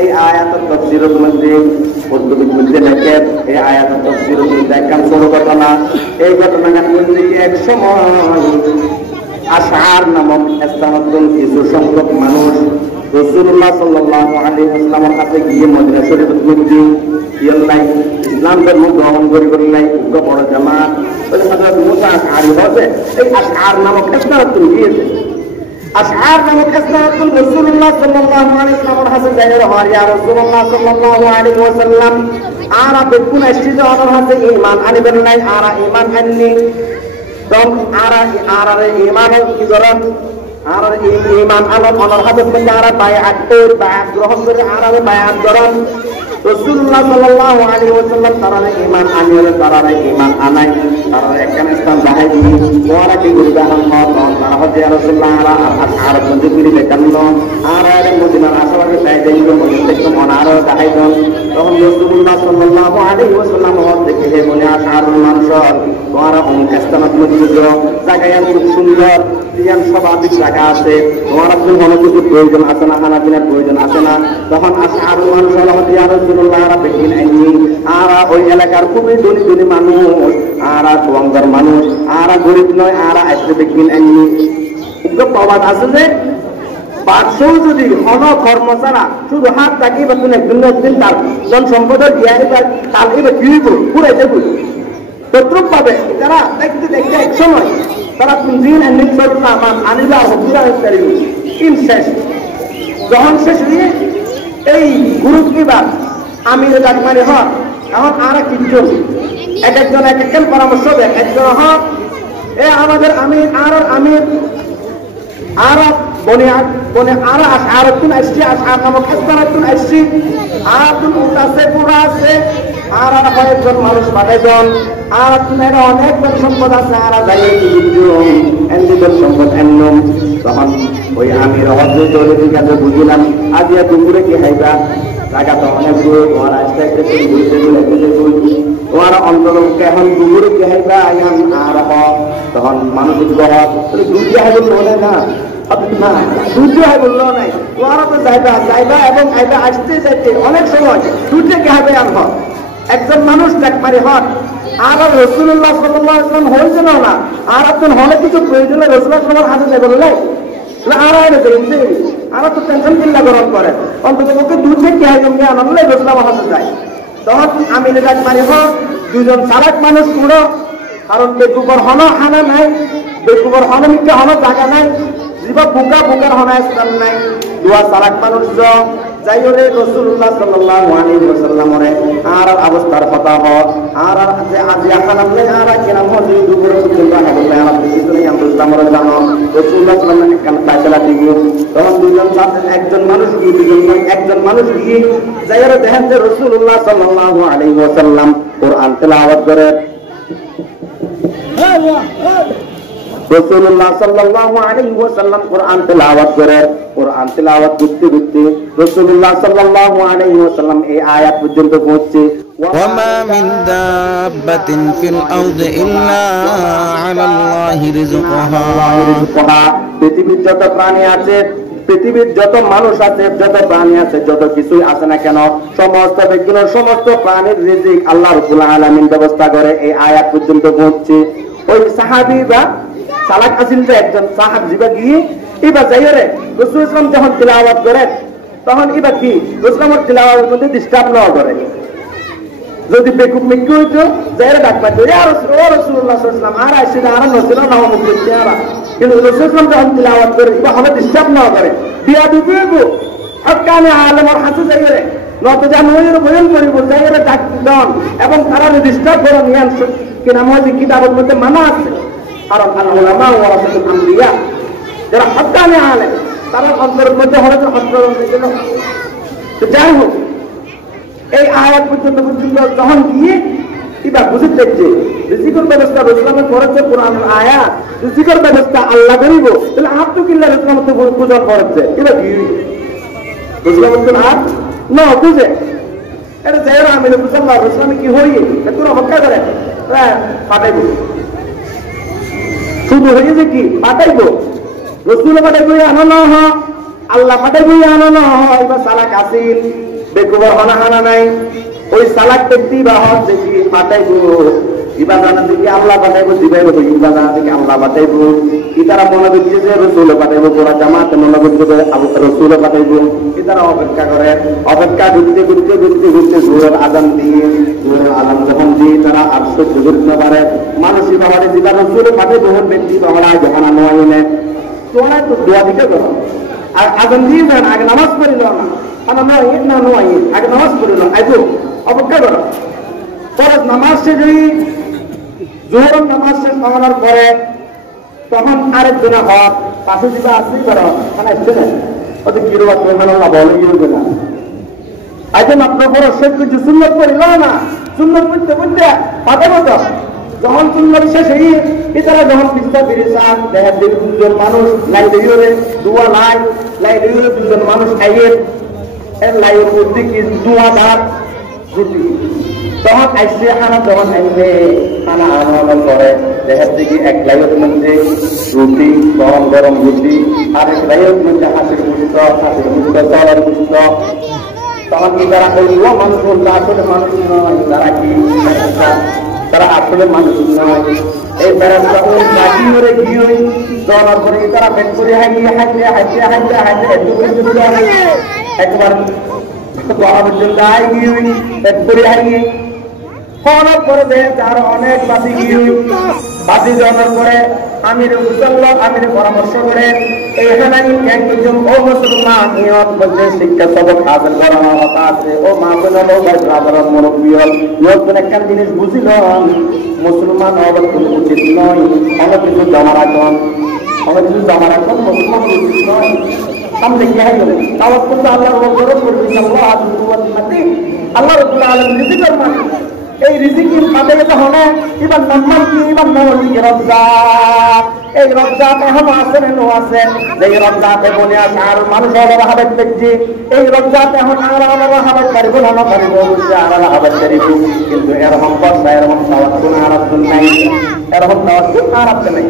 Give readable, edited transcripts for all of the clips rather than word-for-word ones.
এই আয়াতের তাফসীরের মধ্যে পদ্ধতির মধ্যে লেখেন এই আয়াতের তাফসীরের মধ্যে একখান ছোট ঘটনা। এই ঘটনার মধ্যে এক সময় আশআর নামক স্থানতন কিছু সংখ্যক মানুষ রাসূলুল্লাহ সাল্লাল্লাহু আলাইহি ওয়াসাল্লামের কাছে গিয়ে মদিনা শরীফের মধ্যে ইয়াল্লাই ইসলাম ধর্ম গ্রহণ করি নাই উগ্র বড় জামাত ওই হযরত মুসা আশআরি হতে এই আশআর নামক স্থানতন গিয়েছে। আশআর নামক স্থানতন রাসূলুল্লাহ সাল্লাল্লাহু আলাইহি ওয়াসাল্লামের কাছে যাইয়া হয় ইয়া রাসূলুল্লাহ সাল্লাল্লাহু আলাইহি ওয়াসাল্লাম আরা বেকুন আসিতে আমার হাতে ঈমান আনিবেন নাই আরা ঈমান আননি তখন আরারে ঈমান কি করেন আরার ঈমান আনন আমার হাতে মধ্যে আরা বায়াত গ্রহণ করে আরারে বায়াত করেন। রাসূলুল্লাহ সাল্লাল্লাহু আলাইহি ওয়াসাল্লাম তারারে ঈমান আনিয়ে তারারে ঈমান আনাই তারারে একখান স্থান দেখাই দিই ওরা কি করবে তারা হচ্ছে ইয়া রাসূলুল্লাহ আর বন্ধু করে দেখানো আর মদিনার আশেপাশে যাই যাই মদিনা থেকে মনার দেখাই দেন। তখন রাসূলুল্লাহ সাল্লাল্লাহু আলাইহি ওয়াসাল্লাম দেখে হে বলে আশআরুল মানসর তোমারা অমুক স্থানত মধ্যে জায়গায় খুব সুন্দর ইয়ান স্বাভাবিক জায়গা আছে তোমার আপনি কোনো কিছু প্রয়োজন আছে না খানা পিনার প্রয়োজন আছে না। তখন আশআরুল মানসর হচ্ছে ইয়া রাসূলুল্লাহ আর বেকিন আইনি আর ওই এলাকার খুবই ধনী ধনী মানুষ আর দোয়াঙ্গার মানুষ আর গরিব নয় আর আসলে বেকিন আইনি প্রবাদ আছে যে বাদশাহ যদি অন কর্ম ছাড়া শুধু হাত থাকি বা তুমি একদিন তার জন সম্পদের জ্ঞানী বা তার এবার কি পুরাই দেবো তদ্রুপ পাবে তারা দেখতে দেখতে এক সময় তারা দিন আনিবে আর হকিরা শেষ যখন শেষ হয়ে এই গুরু কিবার আমিরে ডাকমারি হক এখন আর তিনজন এক একজন এক একজন পরামর্শ দেন একজন হক এ আমাদের আমির আর আমির আর বনে আর আশআরতুন আসছি আশআর নামক স্থানতুন আসছি আর তুন উঠাছে পুরা আছে আর কয়েকজন মানুষ পাঠাইজন আর তুমি অনেক সম্পদ আছে আর যাই এনদিজন সম্পদ এনম। তখন ওই আমি রহস্য কাছে বুঝিলাম আজিয়া দুপুরে কি খাইবা জায়গা তো অনেক দূর তোমার আস্তে আস্তে তোমার অন্তর এখন দুপুরে কি খাইবা আর তখন মানুষ দুধ খাইব বলে না না দুধ হয় বললো নাই তোমারও তো যাইবা যাইবা এবং আইবা আসতে যাইতে অনেক সময় দুধে কি হবে আর হক একজন মানুষ ডাকমারি হক আর রাসূলুল্লাহ সাল্লাল্লাহু আলাইহি ওয়াসাল্লাম হইছিল না আর আপনি হলে কিছু প্রয়োজনে রাসূলুল্লাহ সাল্লাল্লাহু আলাইহি ওয়াসাল্লাম হাতে বললে না আর আইনে দেখেন আর তো টেনশন কিল্লা গ্রহণ করে অন্তত ওকে দুধ থেকে আইজমকে আনলে রাসূলুল্লাহ হাতে যায়। তখন আমি ডাকমারি হক দুজন চালাক মানুষ পুরো কারণ বেকুবর হন হানা নাই বেকুবর হনমিকে হন জায়গা নাই জীবা বুকা বুকার হন স্থান নাই দুয়া চালাক মানুষ যাই হলে রাসূলুল্লাহ সাল্লাল্লাহু আলাইহি ওয়াসাল্লামের আর অবস্থার কথা হয় আর যে আজি আখানাম নাই আর কিরাম হল দুপুর পর্যন্ত হাবল আর কিছু নেই আমরা ইসলামের জানো রাসূলুল্লাহ সাল্লাল্লাহু আলাইহি ওয়াসাল্লাম ফয়সালা দিবে। তখন একজন মানুষ গিয়ে যাই হলে দেখেন যে রাসূলুল্লাহ সাল্লাল্লাহু আলাইহি ওয়াসাল্লাম কোরআন তেলাওয়াত করে রাসূলুল্লাহ সাল্লাল্লাহু আলাইহি ওয়াসাল্লাম কোরআন তেলাওয়াত করে কোরআন তেলাওয়াত করতে করতে রাসূলুল্লাহ সাল্লাল্লাহু আলাইহি ওয়াসাল্লাম এই আয়াত পর্যন্ত পৌঁছে ওয়ামা মিন দাব্বাতিন ফিল আরদি ইল্লা আলাল্লাহি রিজকুহা পৃথিবীর যত প্রাণী আছে পৃথিবীর যত মানুষ আছে যত প্রাণী আছে যত কিছুই আছে না কেন সমস্ত ব্যক্তির সমস্ত প্রাণীর রিজিক আল্লাহ রাব্বুল আলামিন ব্যবস্থা করে এই আয়াত পর্যন্ত পৌঁছে। ওই সাহাবী বা চালাক আসিল যে একজন সাহাব জিবা গিয়ে এবার যাইরে রাসূল ইসলাম যখন তিলাওয়াত করে তখন এবার কি রাসূলের তিলাওয়াতের মধ্যে ডিস্টার্ব না করে যদি বেকুব মিক্কি হইতো যাইরে ডাক পাইতো ইয়া রাসূলুল্লাহ সাল্লাল্লাহু আলাইহি ওয়াসাল্লাম আর আইসিনা আর নছিল না মুখ দিতে আর কিন্তু রাসূল ইসলাম যখন তিলাওয়াত করে এবার হবে ডিস্টার্ব না করে বিয়া দিবো হকানে আলেমর হাতে যাইরে নত জানুয়ের বয়ন করিব যাইরে ডাক দন এবং তারা ডিস্টার্ব করে নিয়ান কি নাম হয় কিতাবের মধ্যে মানা আছে কারণ আল-উলামা ওয়ারাসাতুল আম্বিয়া যারা হক্কানি আলেম তারা অন্তরের মধ্যে হলে তো হস্তরণ দিতে না। তো যাই হোক এই আয়াত পর্যন্ত যখন গিয়ে কিবা বুঝতে চাইছে রিজিকের ব্যবস্থা রাসূলের করেছে কোরআনের আয়াত রিজিকের ব্যবস্থা আল্লাহ করিব তাহলে আপ তো কিল্লা রাসূলের মতো পূজন করেছে এবার কি রাসূলের মতো হাত না বুঝে এটা যাইরা আমি রাসূলুল্লাহ রাসূল কি হইয়ে তোরা হক্কা করে পাঠাইব শুধু হয়ে যে কি পাঠাইব রসুল পাঠাইব আনো না আল্লাহ পাঠাই বই আনো নয় বা সালাক আসিল বেকুবার হানা হানা নাই ওই সালাক ব্যক্তি বা হজ দেখি পাঠাইব ইবাদানা থেকে আল্লাহ পাঠাইব দিবাইব ইবাদানা থেকে আল্লাহ পাঠাইব ইতারা মনে করছে যে রসুল পাঠাইব পুরা জামাতে মনে করছে যে রসুল পাঠাইব ইতারা অপেক্ষা করে অপেক্ষা ঘুরতে ঘুরতে ঘুরতে ঘুরতে জোরের আজান দিয়ে জোরের আজান যখন দিয়ে তারা আর সহ্য করতে পারে মানুষই বাবারে দিবা রসুল পাঠাইব ব্যক্তি বাবারা যখন নয় নেয় তোমরা তো দোয়া দিতে করো আর আজান দিয়ে যান আগে নামাজ পড়িল না নয় না নয় আগে নামাজ পড়িল আইজো অপেক্ষা করো পরে নামাজ শেষ হই জোহর নামাজ শেষ হওয়ার পরে তখন আরেকজনে হক পাশে দিবা আসি করো মানে আসছে না ওদের কিরবা তোমার না বলে ইয়ে না আইজো আপনার পরে শেষ কিছু সুন্নত করিল না সুন্নত করতে করতে পাতে মতো যখন সুন্নত শেষ হই এছাড়া যখন পিস্তা বিরিসান দেখা দিন দুজন মানুষ লাইব্রেরি দুয়া লাইব্রেরি দুজন মানুষ আইয়ের লাইয়ের মধ্যে কি দুয়া ভাত রুটি তখন আইসে খানা যখন আইলে খানা আনানো করে দেখার দিকে এক লাইয়ের মধ্যে রুটি গরম গরম রুটি আর এক লাইয়ের মধ্যে হাসির পুষ্ট চালের পুষ্ট তখন কি তারা ওইগুলো মানুষ বলতো আসলে মানুষ নয় তারা কি তারা আসলে মানুষ নয় এই বেড়াটা ওই মাটি করে গিয়ে যাওয়ার পরে তারা পেট করে হাইয়ে হাইতে হাইতে হাইতে হাইতে একবার পর্যন্ত হাইয়ে পেট করে হাইয়ে হওয়ার পরে তার অনেক বাতি গিয়ে বাতি যাওয়ার পরে আমির পরামর্শ করে এখানে একজন ও মুসলমান নিয়ত বলতে শিক্ষা সবক হাসিল করানোর কথা আছে ও মা বোনের সাধারণ মুরব্বী নিয়ত একখান জিনিস বুঝিল মুসলমান হওয়ার কোনো উচিত নয় অনেক কিছু জমা রাখুন মুসলমান উচিত নয় সামনে কি হয় তাওয়াত করতে আল্লাহ গরম করবে আল্লাহ রাব্বুল আলামিন রিজিকের মানে এই রিজিকের পাতে তো হলো ইবান নাম্বার কি ইবান নলি রমজান এই রমজান এখন আছে না আছে এই রমজানে বনে আর মানুষ হলো হাবেত দেখছি এই রমজান এখন আর হাবেত পারিব না পারিব আর হাবেত পারিব কিন্তু এরকম বর্ষা এরকম তাওয়াক্কুল আর আপনি নাই এরকম তাওয়াক্কুল আর আপনি নাই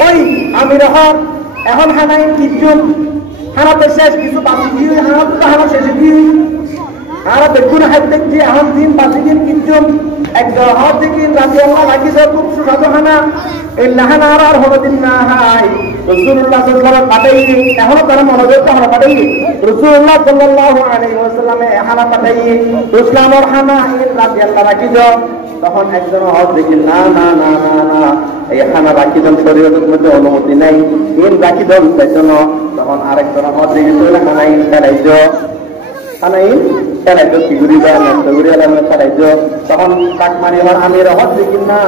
ওই আমি এখন হানাই কিছু হানাতে শেষ কিছু বাকি দিয়ে হানাতে তো হানা শেষে দিয়ে হানা দেখুন হাত দেখছি এখন দিন বাকি দিন কিছু একদম হাত দেখি রাতে আল্লাহ লাগিয়েছে খুব সুস্বাদু হানা এই লাহানা আর হলো দিন না হাই রাসূলুল্লাহ সাল্লাল্লাহু আলাইহি ওয়াসাল্লাম পাঠাই এখনো তারা মনোযোগ তো হানা পাঠাই রাসূলুল্লাহ সাল্লাল্লাহু আলাইহি ওয়াসাল্লামে হানা পাঠাই ইসলামের হানা এই রাতে আল্লাহ রাখিজ তখন একজন হজ দেখি না না না না না এই হানা রাখিজন শরীয়তের মধ্যে অনুমতি নাই ইন রাখিজন পেছন তখন আরেকজন হজ দেখি চলে হানাই ফেলাইজ হানাই ফেলাইজ ফিগুরি বা নষ্টগুরি আলামে ফেলাইজ তখন কাকমারি হওয়ার আমি হজ দেখি না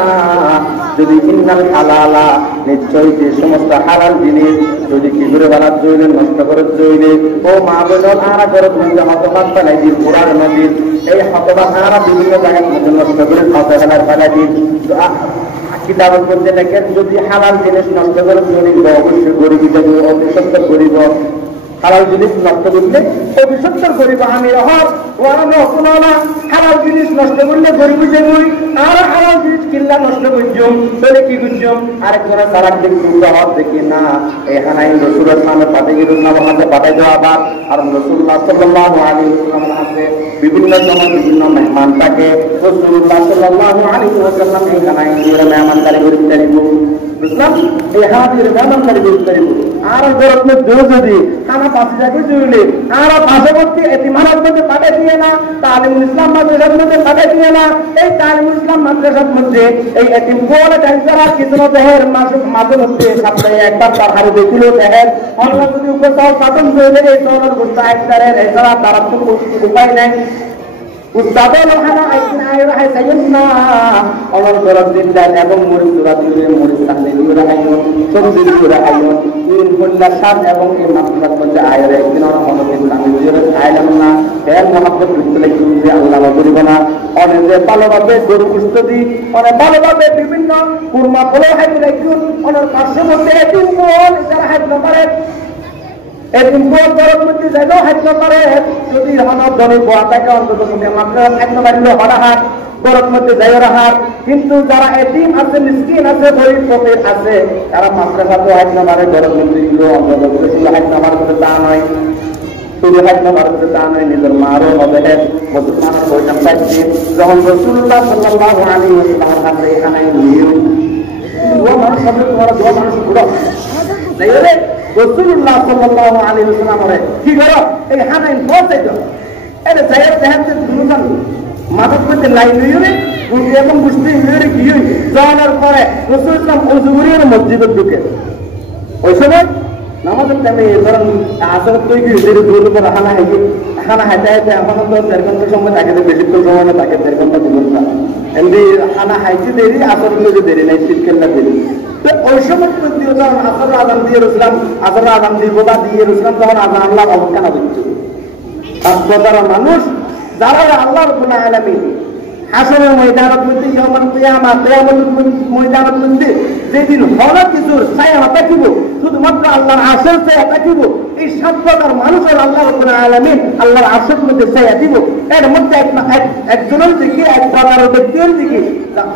যদি ইন্নাল হালালা নিশ্চয়ই যে সমস্ত হালাল জিনিস যদি ফিগুরে বানার জইলে নষ্ট করার জইলে ও মা বোন আরা করত মধ্যে হতবাদ ফেলাই দিন পুরার নদীর এই হতবাদ আরা বিভিন্ন জায়গার মধ্যে নষ্ট করে হতে ফেলাই দিন কিতাবের মধ্যে দেখেন যদি হালাল জিনিস নষ্ট করে গরিব অবশ্যই গরিব হিসাবে অভিশপ্ত গরিব হালাল জিনিস নষ্ট করলে অভিশপ্ত গরিব আমি না হালাল জিনিস নষ্ট করলে গরিব হিসেবে আর হালাল জিনিস কিল্লা নষ্ট করছুম তাহলে কি করছুম আরেকজনে সারাক দেখি হজ দেখি না এই হানাই রসুলের সামনে পাঠাই রসুলের হাতে পাঠাই দেওয়া আবার আর রাসূলুল্লাহ সাল্লাল্লাহু আলাইহি ওয়াসাল্লামের হাতে বিভিন্ন সময় বিভিন্ন মেহমান থাকে রাসূলুল্লাহ সাল্লাল্লাহু আলাইহি ওয়াসাল্লাম এই হানাই মেহমানদারি করতে বুঝলাম এই হাতের মেহমানদারি করতে আর গরত में जो যদি খানা পাশে যাকে জুইলে আর পাশাপাশি এতিমানের মধ্যে পাঠাই দিয়ে না তালিমুল ইসলাম মাদ্রাসার মধ্যে পাঠাই দিয়ে না এই তালিমুল ইসলাম মাদ্রাসার মধ্যে এই এতিম কোন যারা কিছু দেহের মাঝে মধ্যে সপ্তাহে একবার তার হারে দেখিল দেহের অন্য যদি উপর শাসন জুইলে এই ধরনের গুণা একবারের এছাড়া তারা তো উপায় নাই উস্তাদে লোহানা আইনা আইরা সাইয়্যিদনা আমার দরদ দিন এবং মুরিদ সুরাত দিয়ে মুরিদ সামনে দিয়ে রাখাইও সবজি দিয়ে রাখাইও তিন ঘন্টা সাত এবং এই মাসের মধ্যে আয়রে একদিন আমরা হলদিন সামনে দিয়ে খাইলাম না এর মহব্বত করতে লাগবে আল্লাহ করিব না অনেক ভালোভাবে গরু কুস্ত দি অনেক ভালোভাবে বিভিন্ন কুরমা ফলো হাইতে লাগবে অনেক পাশের মধ্যে একদিন বল যারা হাইতে পারে একদিন বল গরম মধ্যে যাইলেও হাইতে পারে যদি আমার ধরে বোয়া থাকে অন্তত মুখে মাত্রা একদম বাড়িল হরা হাত গরম মধ্যে যাই হাত কিন্তু যারা এতিম আছে, মিসকিন আছে, গরিব ফকির আছে, তারা মাদ্রাসা তো হাত নামারে গরম মন্দিরগুলো শুধু হাত নামার করে তা নয়, শুধু হাত নামার করে তা নয়, নিজের মারও মদের মুসলমানের বইটাম পাইছে। যখন রাসূলুল্লাহ সাল্লাল্লাহু আলাইহি ওয়াসাল্লামের হাতে এখানে নিয়ে দোয়া মানুষ হবে, তোমার দোয়া মানুষ ঘুরো তাই রে। রাসূলুল্লাহ সাল্লাল্লাহু আলাইহি ওয়াসাল্লামের কি করো এই হানাইন পৌঁছাই দাও, এটা যাইয়া দেখতে দুজন মাদক করতে নাই নিয়ে এবং বুঝতে কি যাওয়ার পরে রাসূল ইসলাম ওজুরির মসজিদে ঢুকে ওই সময় নামাজের টাইমে ধরেন আসর তৈরি ধীরে ধীরে করে হানা হাইতে হাইতে এখন তো 1.5 ঘন্টা সময় থাকে, বেশিক্ষণ সময় না থাকে, 1.5 ঘন্টা 2 ঘন্টা এমনি হানা হাইতে দেরি, আসর করে দেরি নাই, শীতকালটা দেরি। তো ওই সময় যখন আসর আজান দিয়ে রসলাম, আসর আজান দিব বা দিয়ে রসলাম, তখন আজান আল্লাহ অবজ্ঞা না দিচ্ছে তারা মানুষ যারা আল্লাহ রাব্বুল আলামিন হাসরের ময়দানত মধ্যে ইয়াউমুল কিয়ামা কিয়ামতের ময়দানত মধ্যে যেদিন হলো কিছুর ছায়া থাকিব, শুধুমাত্র আল্লাহর আরশের ছায়া থাকিব, এই 7 প্রকার মানুষের আল্লাহ রাব্বুল আলামিন আল্লাহর আরশের মধ্যে ছায়া দিব। এর মধ্যে একজনের দিকে, এক প্রকারের ব্যক্তির দিকে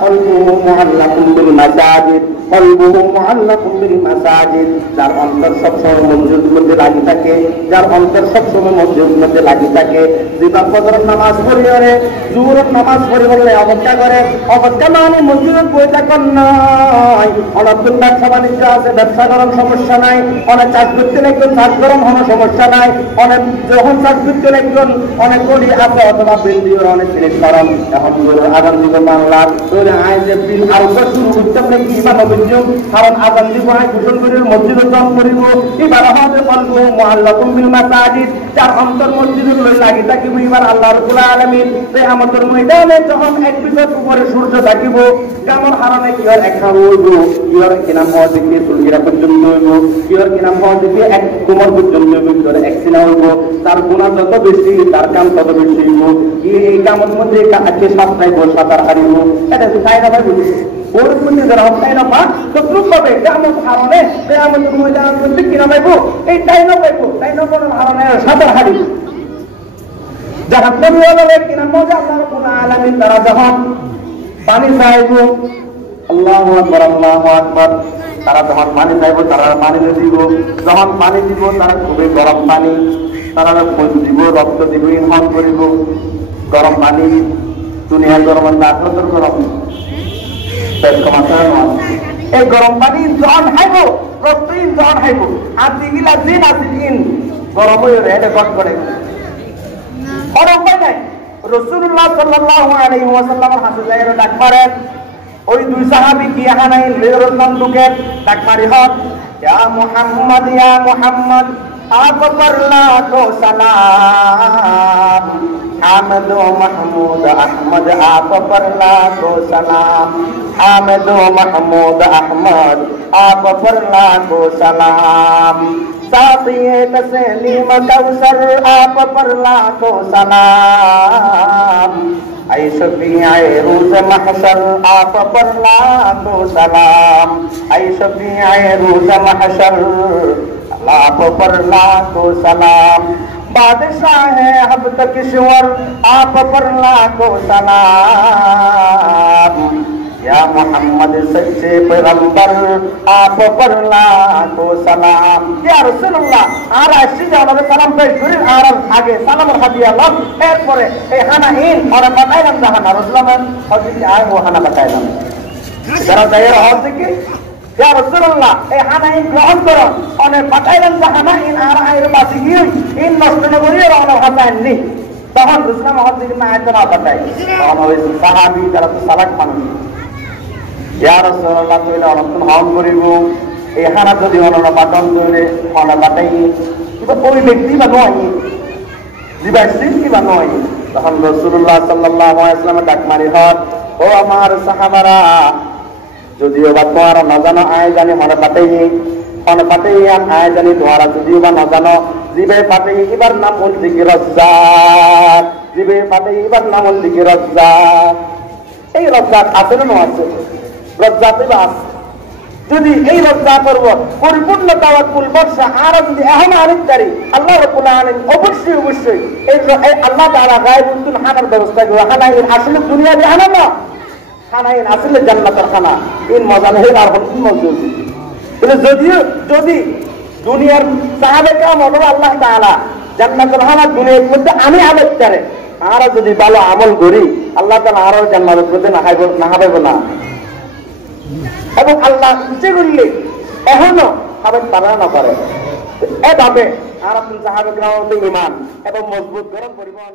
কলবুহু মুআল্লাকুম বিল মাসাজিদ, কলবুহু মুআল্লাকুম বিল মাসাজিদ, যার অন্তর সবসময় মসজিদের মধ্যে লাগি থাকে, যার অন্তর সবসময় মসজিদের মধ্যে লাগি থাকে, যেটা ফজরের নামাজ পড়িয়ে জোহরের নামাজ পড়ি বললে অবজ্ঞা করে, অবজ্ঞা মানে মসজিদের বই থাকেন নয়, অনেক ব্যবসা বাণিজ্য আছে, ব্যবসা করার সমস্যা নাই, অনেক চাষ করতে লাগবেন, চাষ গরম হওয়ার সমস্যা নাই, অনেক যখন চাষ করতে লাগবেন অনেক করি আছে অথবা বিল্ডিও অনেক জিনিস করেন, এখন আগাম দিব বাংলার আয় যে বিল আরো শুরু করতে আপনি কি বা অভিযোগ, কারণ আগাম দিব আয় ঘোষণ করে মসজিদের দম করিব, এবার হবে বলবো মুআল্লাকুম বিল মাসাজিদ, যার অন্তর মসজিদের লই লাগি থাকিব। এবার আল্লাহ রাব্বুল আলামিন কিয়ামতের ময়দানে যখন এক বিঘত উপরে সূর্য থাকিব, কেমন হারানে কি আর এক হার হইব, কি আর কিনা মহ দিকে চুলগিরা পর্যন্ত হইব, কি আর কিনা মহ দিকে এক কোমর পর্যন্ত হইব, কি আর এক সিনা হইব, তার গুনাহ যত বেশি তার কাম তত বেশি হইব। এই কামের মধ্যে আজকে সাতটাই বল সাতার হারিব, এটা তাই না ভাই বুঝি ওর মধ্যে যারা তাই না পা তদ্রুপ পাবে কেমন হারণে কিয়ামতের ময়দানের মধ্যে কিনা পাইব, এই তাই না পাইব, তাই না কোনো হারণে সাতার হারিব। যারা পরিবারে কিনা মজা আল্লাহ রাব্বুল আলামিন তারা যখন পানি চাইব, আল্লাহু আকবার আল্লাহু আকবার, তারা যখন পানি চাইব তারা পানি দিব, যখন পানি দিব তারা খুবই গরম পানি, তারা খোঁজ দিব, রক্ত দিব, ইনহন করিব, গরম পানি, দুনিয়ার গরম না আখরাতের গরম, এই গরম পানি যখন খাইব রক্ত যখন খাইব আর দিগিলা দিন আসিন গরম হয়ে এটা গট করে নাই। রাসূলুল্লাহ সাল্লাল্লাহু আলাইহি ওয়াসাল্লামের হাতে যাইরা ডাক মারেন, ওই দুই সাহাবী কি হানাই লেরর নাম ঢুকে ডাক মারি হক, ইয়া মুহাম্মদ ইয়া মুহাম্মদ आप पर लाखों सलाम, हामिद महमूद अहमद आप पर लाखों सलाम, हामिद महमूद अहमद आप पर लाखों सलाम, साक़िए तस्लीम कौसर आप पर लाखों सलाम, ऐ शफीए रोज़ महशर आप पर लाखों सलाम, ऐ शफीए रोज़ महशर आप पर लाखों सलाम, बादशाह है अब तक ईश्वर आप पर लाखों सलाम, या मोहम्मद सच्चे पैगंबर आप पर लाखों सलाम। या রাসূলুল্লাহ আর আসি আমাদের সালাম পেশ করি আর আগে সালামের হাদিয়া লাভ, এরপরে এই হানাহীন আর বাতাইলাম জাহানা রাসূলুল্লাহ হযরত আয় ও হানা বাতাইলাম যারা দায়ের হচ্ছে কি ইয়া রাসূলুল্লাহ এই হানাহীন গ্রহণ করো অনেক বাতাইলাম জাহানা ইন আর আয়ের বাসি গিয়ে ইন নষ্ট না করিয়ে রওনা হতায়নি, তখন রাসূলুল্লাহ হযরত না আয়াত না বাতাই, তখন ওই সাহাবী যারা তো সালাক মানুষ, ইয়া রাসূলুল্লাহ কইলা অনন্তন হন করিব, এই হানা যদি অনন বাটন ধরে হনা বাটাই কিন্তু ওই ব্যক্তি বা নয় দিবাসী কি বা নয়, তখন রাসূলুল্লাহ সাল্লাল্লাহু আলাইহি ওয়াসাল্লাম ডাক মারি হন, ও আমার সাহাবারা যদিও বা তোমার না জানো আয় জানি মনে পাঠাই আয় জানি তোমারা যদিও বা না জানো জিবে পাঠাই এবার নাম হল দিকে রাজ্জাক, জিবে পাঠাই এবার নাম হল দিকে রাজ্জাক। এই রাজ্জাক আছে না আছে? রাজ্জাক আছে। যদি এই রাজ্জাক করব পরিপূর্ণ তাওয়াক্কুল বর্ষা আর যদি এখন আনিতারি আল্লাহ রাব্বুল আলামিন অবশ্যই এই আল্লাহ তাআলা গায়বুল হানার ব্যবস্থা করে হানা আসলে দুনিয়া দিয়ে হানা না খানা ইন আসলে জান্নাতের খানা ইন মজা নেই আর হন মজুদ। কিন্তু যদিও যদি দুনিয়ার সাহাবে কাম অথবা আল্লাহ তাআলা জান্নাতের খানা দুনিয়ার মধ্যে আমি আবেদ করে আর যদি ভালো আমল করি আল্লাহ তাআলা আরো জান্নাতের মধ্যে না খাইব না। এবং আল্লাহ ইচ্ছে করলে এখনো আবেদ পারা না পারে এভাবে আর আপনি সাহাবে কাম ইমান এবং মজবুত গরম পরিবহন